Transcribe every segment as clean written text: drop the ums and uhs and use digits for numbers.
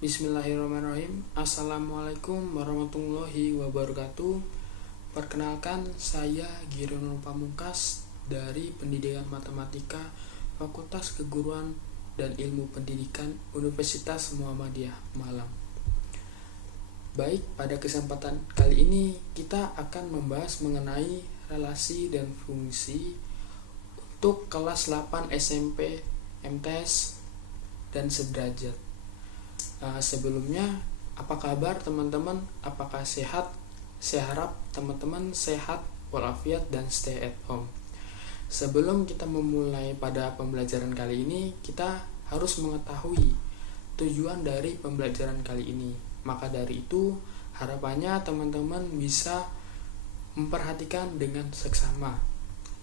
Bismillahirrahmanirrahim. Assalamualaikum warahmatullahi wabarakatuh. Perkenalkan, saya Girunur Pamungkas dari Pendidikan Matematika Fakultas Keguruan dan Ilmu Pendidikan Universitas Muhammadiyah Malang. Baik, pada kesempatan kali ini kita akan membahas mengenai relasi dan fungsi untuk kelas 8 SMP, MTS, dan sederajat. Sebelumnya, apa kabar teman-teman? Apakah sehat? Saya harap teman-teman sehat walafiat dan stay at home. Sebelum kita memulai pada pembelajaran kali ini, kita harus mengetahui tujuan dari pembelajaran kali ini. Maka dari itu, harapannya teman-teman bisa memperhatikan dengan seksama.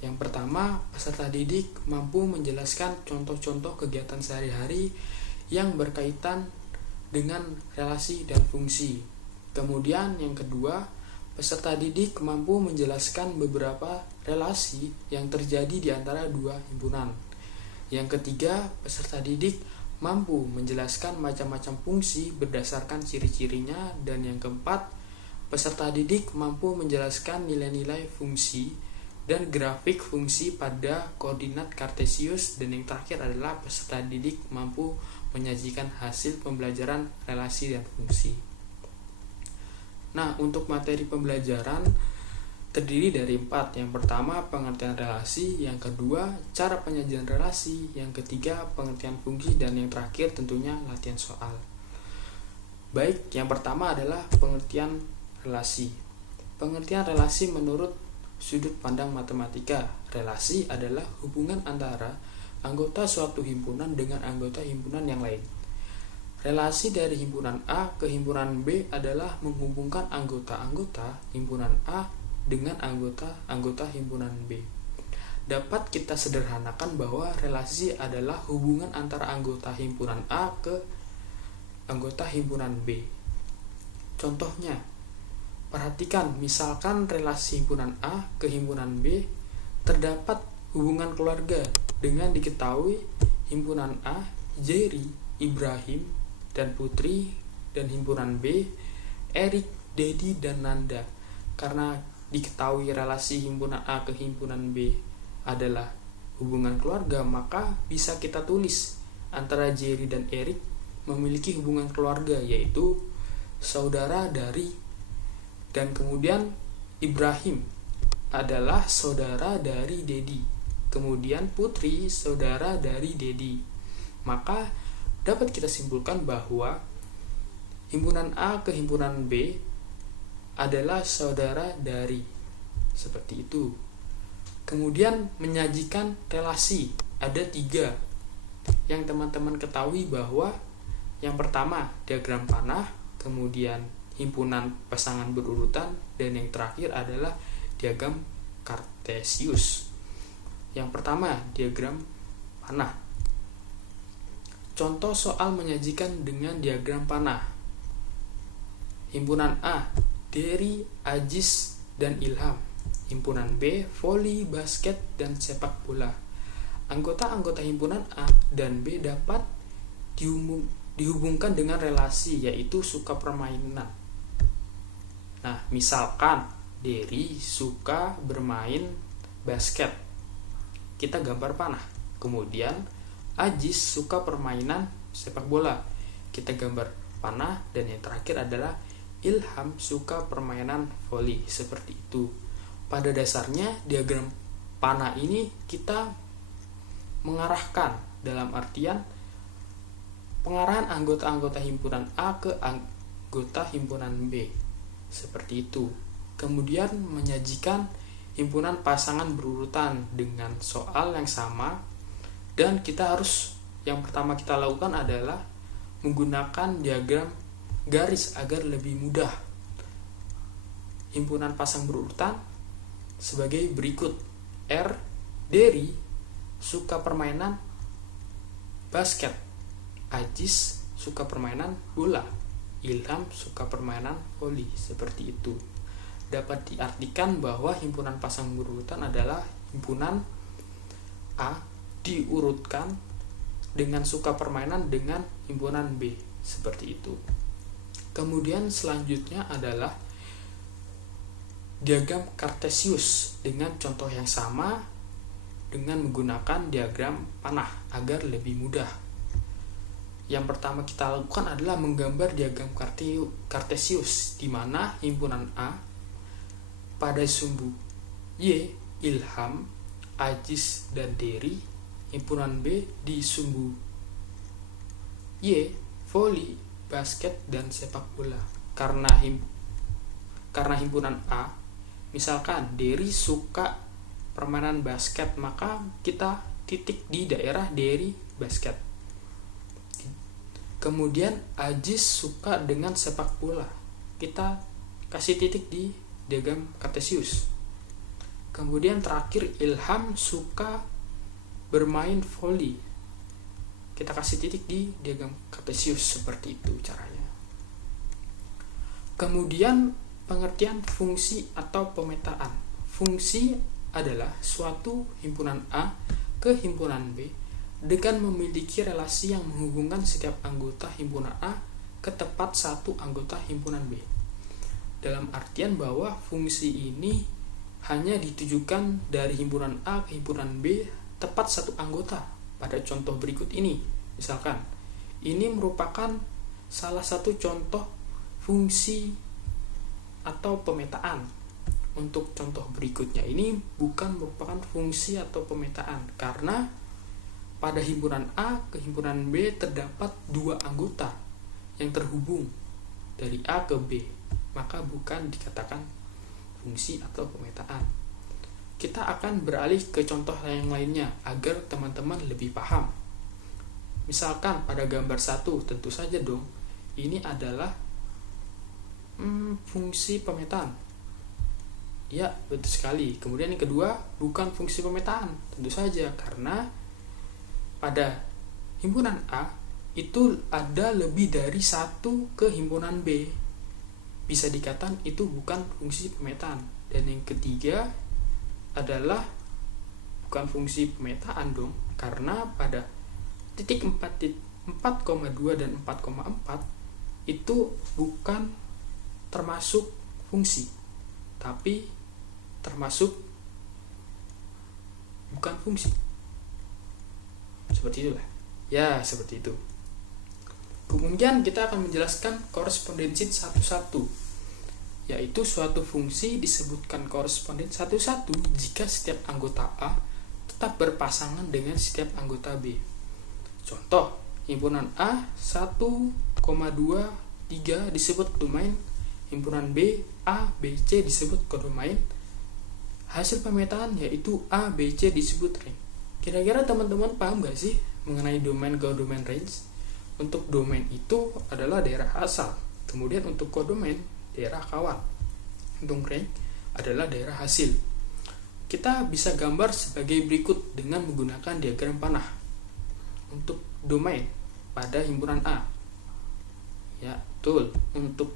Yang pertama, peserta didik mampu menjelaskan contoh-contoh kegiatan sehari-hari yang berkaitan dengan relasi dan fungsi. Kemudian yang kedua, peserta didik mampu menjelaskan beberapa relasi yang terjadi di antara dua himpunan. Yang ketiga, peserta didik mampu menjelaskan macam-macam fungsi berdasarkan ciri-cirinya. Dan yang keempat, peserta didik mampu menjelaskan nilai-nilai fungsi dan grafik fungsi pada koordinat kartesius. Dan yang terakhir adalah peserta didik mampu menyajikan hasil pembelajaran relasi dan fungsi. Nah, untuk materi pembelajaran terdiri dari 4. Yang pertama, pengertian relasi. Yang kedua, cara penyajian relasi. Yang ketiga, pengertian fungsi. Dan yang terakhir tentunya latihan soal. Baik, yang pertama adalah pengertian relasi. Pengertian relasi menurut sudut pandang matematika. Relasi adalah hubungan antara anggota suatu himpunan dengan anggota himpunan yang lain. Relasi dari himpunan A ke himpunan B adalah menghubungkan anggota-anggota himpunan A dengan anggota-anggota himpunan B. Dapat kita sederhanakan bahwa relasi adalah hubungan antara anggota himpunan A ke anggota himpunan B. Contohnya, perhatikan misalkan relasi himpunan A ke himpunan B terdapat hubungan keluarga dengan diketahui himpunan A, Jerry, Ibrahim, dan Putri, dan himpunan B, Erik, Dedi, dan Nanda. Karena diketahui relasi himpunan A ke himpunan B adalah hubungan keluarga, maka bisa kita tulis antara Jerry dan Erik memiliki hubungan keluarga, yaitu saudara dari, dan kemudian Ibrahim adalah saudara dari Dedi. Kemudian Putri saudara dari Dedi. Maka dapat kita simpulkan bahwa himpunan A ke himpunan B adalah saudara dari. Seperti itu. Kemudian menyajikan relasi. Ada 3 yang teman-teman ketahui bahwa yang pertama diagram panah, kemudian himpunan pasangan berurutan, dan yang terakhir adalah diagram kartesius. Yang pertama, diagram panah. Contoh soal menyajikan dengan diagram panah. Himpunan A, Dery, Ajis, dan Ilham. Himpunan B, voli, basket, dan sepak bola. Anggota-anggota himpunan A dan B dapat dihubungkan dengan relasi, yaitu suka permainan. Nah, misalkan Dery suka bermain basket, kita gambar panah. Kemudian Ajis suka permainan sepak bola, kita gambar panah. Dan yang terakhir adalah Ilham suka permainan voli. Seperti itu. Pada dasarnya diagram panah ini kita mengarahkan dalam artian pengarahan anggota-anggota himpunan A ke anggota himpunan B. Seperti itu. Kemudian menyajikan himpunan pasangan berurutan dengan soal yang sama, dan kita harus, yang pertama kita lakukan adalah menggunakan diagram garis agar lebih mudah. Himpunan pasang berurutan sebagai berikut. R, Dery suka permainan basket, Ajis suka permainan bola, Ilham suka permainan voli. Seperti itu. Dapat diartikan bahwa himpunan pasang berurutan adalah himpunan A diurutkan dengan suka permainan dengan himpunan B. seperti itu. Kemudian selanjutnya adalah diagram Kartesius dengan contoh yang sama dengan menggunakan diagram panah agar lebih mudah. Yang pertama kita lakukan adalah menggambar diagram Kartesius di mana himpunan A pada sumbu Y, Ilham, Ajis, dan Dery, himpunan B di sumbu Y, voli, basket, dan sepak bola. Karena himpunan A, misalkan Dery suka permainan basket, maka kita titik di daerah Dery basket. Kemudian Ajis suka dengan sepak bola, kita kasih titik di diagram Kartesius. Kemudian terakhir Ilham suka bermain voli, kita kasih titik di diagram Kartesius. Seperti itu caranya. Kemudian pengertian fungsi atau pemetaan. Fungsi adalah suatu himpunan A ke himpunan B dengan memiliki relasi yang menghubungkan setiap anggota himpunan A ke tepat satu anggota himpunan B. Dalam artian bahwa fungsi ini hanya ditujukan dari himpunan A ke himpunan B tepat satu anggota. Pada contoh berikut ini, misalkan, ini merupakan salah satu contoh fungsi atau pemetaan. Untuk contoh berikutnya ini bukan merupakan fungsi atau pemetaan, karena pada himpunan A ke himpunan B terdapat dua anggota yang terhubung dari A ke B, maka bukan dikatakan fungsi atau pemetaan. Kita akan beralih ke contoh yang lainnya agar teman-teman lebih paham. Misalkan pada gambar 1, tentu saja dong, ini adalah fungsi pemetaan. Ya, betul sekali. Kemudian yang kedua, bukan fungsi pemetaan, tentu saja, karena pada himpunan A itu ada lebih dari satu ke himpunan B. Bisa dikatakan itu bukan fungsi pemetaan. Dan yang ketiga adalah bukan fungsi pemetaan dong, karena pada titik 4,2 dan 4,4 itu bukan termasuk fungsi, tapi termasuk bukan fungsi. Seperti itulah. Ya, seperti itu. Kemudian kita akan menjelaskan korespondensi satu-satu, yaitu suatu fungsi disebutkan koresponden satu-satu jika setiap anggota A tetap berpasangan dengan setiap anggota B. Contoh, himpunan A 1,2,3 disebut domain, himpunan B A, B, C disebut kodomain. Hasil pemetaan yaitu A, B, C disebut range. Kira-kira teman-teman paham gak sih mengenai domain kodomain range? Untuk domain itu adalah daerah asal, kemudian untuk kodomain daerah kawan, untuk range adalah daerah hasil. Kita bisa gambar sebagai berikut dengan menggunakan diagram panah. Untuk domain pada himpunan A, ya betul, untuk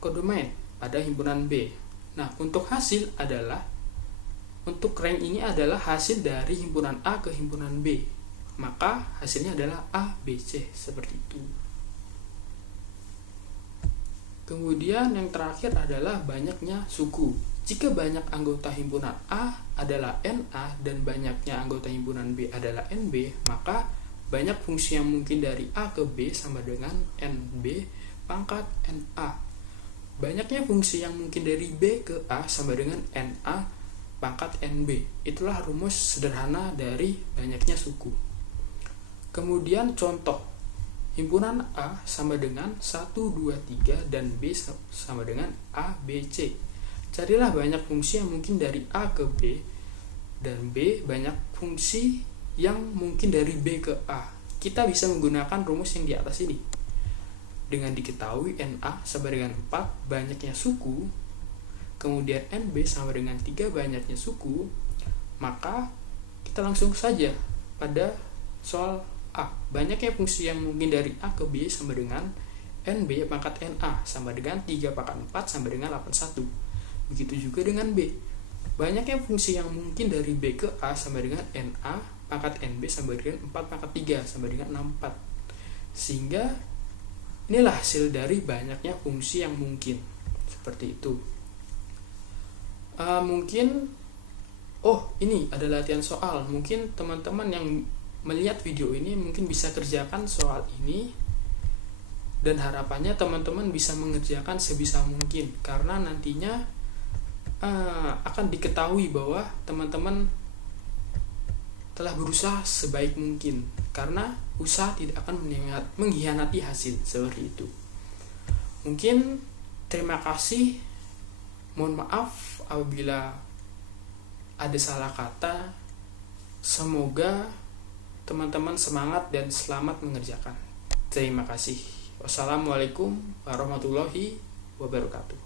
kodomain pada himpunan B. Nah, untuk hasil adalah, untuk rank ini adalah hasil dari himpunan A ke himpunan B, maka hasilnya adalah A, B, C, seperti itu. Kemudian yang terakhir adalah banyaknya suku. Jika banyak anggota himpunan A adalah NA dan banyaknya anggota himpunan B adalah NB, maka banyak fungsi yang mungkin dari A ke B sama dengan NB pangkat NA. Banyaknya fungsi yang mungkin dari B ke A sama dengan NA pangkat NB. Itulah rumus sederhana dari banyaknya suku. Kemudian contoh, himpunan A sama dengan 1, 2, 3 dan B sama dengan A, B, C. Carilah banyak fungsi yang mungkin dari A ke B dan B banyak fungsi yang mungkin dari B ke A. Kita bisa menggunakan rumus yang di atas ini. Dengan diketahui NA sama dengan 4 banyaknya suku, kemudian NB sama dengan 3 banyaknya suku, maka kita langsung saja pada soal A. Banyaknya fungsi yang mungkin dari A ke B sama dengan NB pangkat NA sama dengan 3 pangkat 4 sama dengan 81. Begitu juga dengan B. Banyaknya fungsi yang mungkin dari B ke A sama dengan NA pangkat NB sama dengan 4 pangkat 3 sama dengan 64. Sehingga inilah hasil dari banyaknya fungsi yang mungkin. Seperti itu. Mungkin ini ada latihan soal. Mungkin teman-teman yang melihat video ini mungkin bisa kerjakan soal ini, dan harapannya teman-teman bisa mengerjakan sebisa mungkin, karena nantinya akan diketahui bahwa teman-teman telah berusaha sebaik mungkin, karena usaha tidak akan mengkhianati hasil. Seperti itu. Mungkin terima kasih. Mohon maaf apabila ada salah kata. Semoga teman-teman semangat dan selamat mengerjakan. Terima kasih. Wassalamualaikum warahmatullahi wabarakatuh.